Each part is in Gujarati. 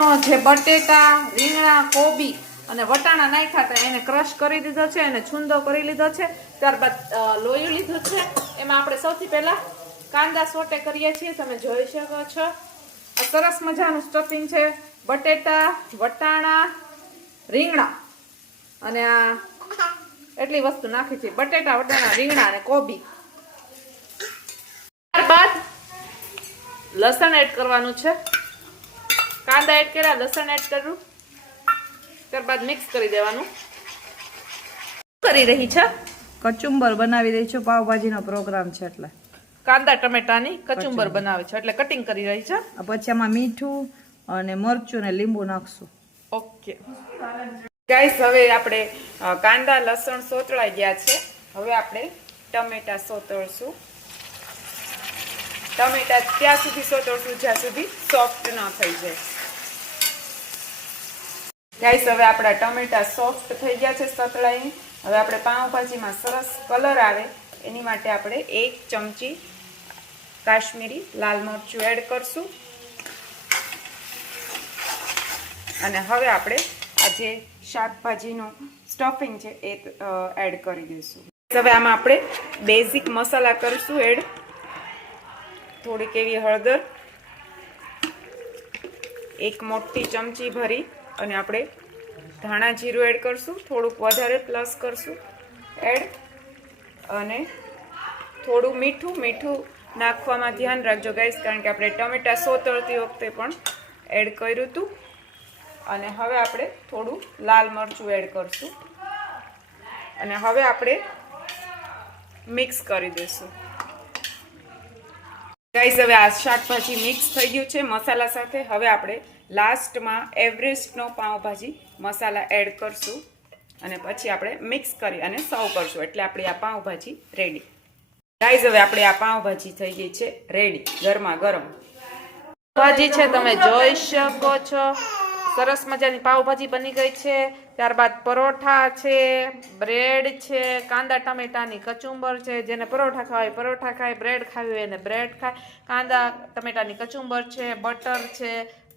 જે બટેટા, રીંગણા, કોબી અને વટાણા નાખ્યા હતા એને ક્રશ કરી દીધો છે અને છુંદો કરી લીધો છે. ત્યારબાદ લોયું લીધું છે. એમાં આપણે સૌથી પહેલા કાંદા સોટે કરીએ છીએ. તમે જોઈ શકો છો આ સરસ મજાનું સ્ટફિંગ છે. બટેટા, વટાણા, રીંગણા અને આ એટલી વસ્તુ નાખી છે. બટેટા, વટાણા, રીંગણા અને કોબી. ત્યારબાદ લસણ એડ કરવાનું છે. કાંદા એડ કર્યા, લસણ એડ કર્યું, ત્યારબાદ મિક્સ કરી દેવાનું. કરી રહી છે કચુંબર બનાવી રહી છું. પાવભાજીનો પ્રોગ્રામ છે એટલે કાંદા ટમેટાની કચુંબર બનાવે છે એટલે કટિંગ કરી રહી છે. પછી આમાં મીઠું અને મરચું ને લીંબુ નાખશું. ઓકે ગાઈસ, હવે આપણે કાંદા લસણ સોતળાઈ ગયા છે. હવે આપણે ટમેટા સોતળશું. ટમેટા ત્યાં સુધી સોતળશું જ્યાં સુધી સોફ્ટ ન થઈ જાય. ગાઈસ, હવે આપણા ટમેટા સોફ્ટ થઈ ગયા છે સતળાઈ. હવે આપણે પાઉંભાજીમાં સરસ કલર આવે એની માટે આપણે 1 ચમચી કાશ્મીરી લાલ મરચું એડ કરશું. અને હવે આપણે આ જે શાકભાજીનું સ્ટફિંગ છે એ એડ કરી દઈશું. હવે આમાં આપણે બેઝિક મસાલા કરીશું એડ. થોડીક એવી હળદર, 1 મોટી ચમચી ભરી અને આપણે ધાણા જીરું એડ કરશું. થોડુંક વધારે પ્લસ કરશું એડ. અને થોડું મીઠું નાખવામાં ધ્યાન રાખજો ગાઈસ, કારણ કે આપણે ટમેટા સોતળતી વખતે પણ એડ કર્યું હતું. અને હવે આપણે થોડું લાલ મરચું એડ કરશું અને હવે આપણે મિક્સ કરી દઈશું. ગાઈસ, હવે આ શાકભાજી મિક્સ થઈ ગયું છે મસાલા સાથે. હવે આપણે લાસ્ટમાં એવરેસ્ટનો પાઉંભાજી મસાલા એડ કરશું અને પછી આપણે મિક્સ કરી અને સર્વ કરશું. એટલે આપણી આ પાઉંભાજી રેડી. ગાઈસ, હવે આપણે આ પાઉંભાજી થઈ ગઈ છે રેડી. ગરમા ગરમ ભાજી છે, તમે જોઈ શકો છો. સરસ મજાની પાઉંભાજી બની ગઈ છે. ત્યારબાદ પરોઠા છે, બ્રેડ છે, કાંદા ટમેટાની કચુંબર છે. જેને પરોઠા ખાવા હોય પરોઠા ખાય, બ્રેડ ખાવી હોય એને બ્રેડ ખાય. કાંદા ટમેટાની કચુંબર છે, બટર છે.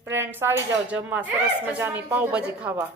ફ્રેન્ડ્સ આવી જાઓ જમવા સરસ મજાની પાઉંભાજી ખાવા.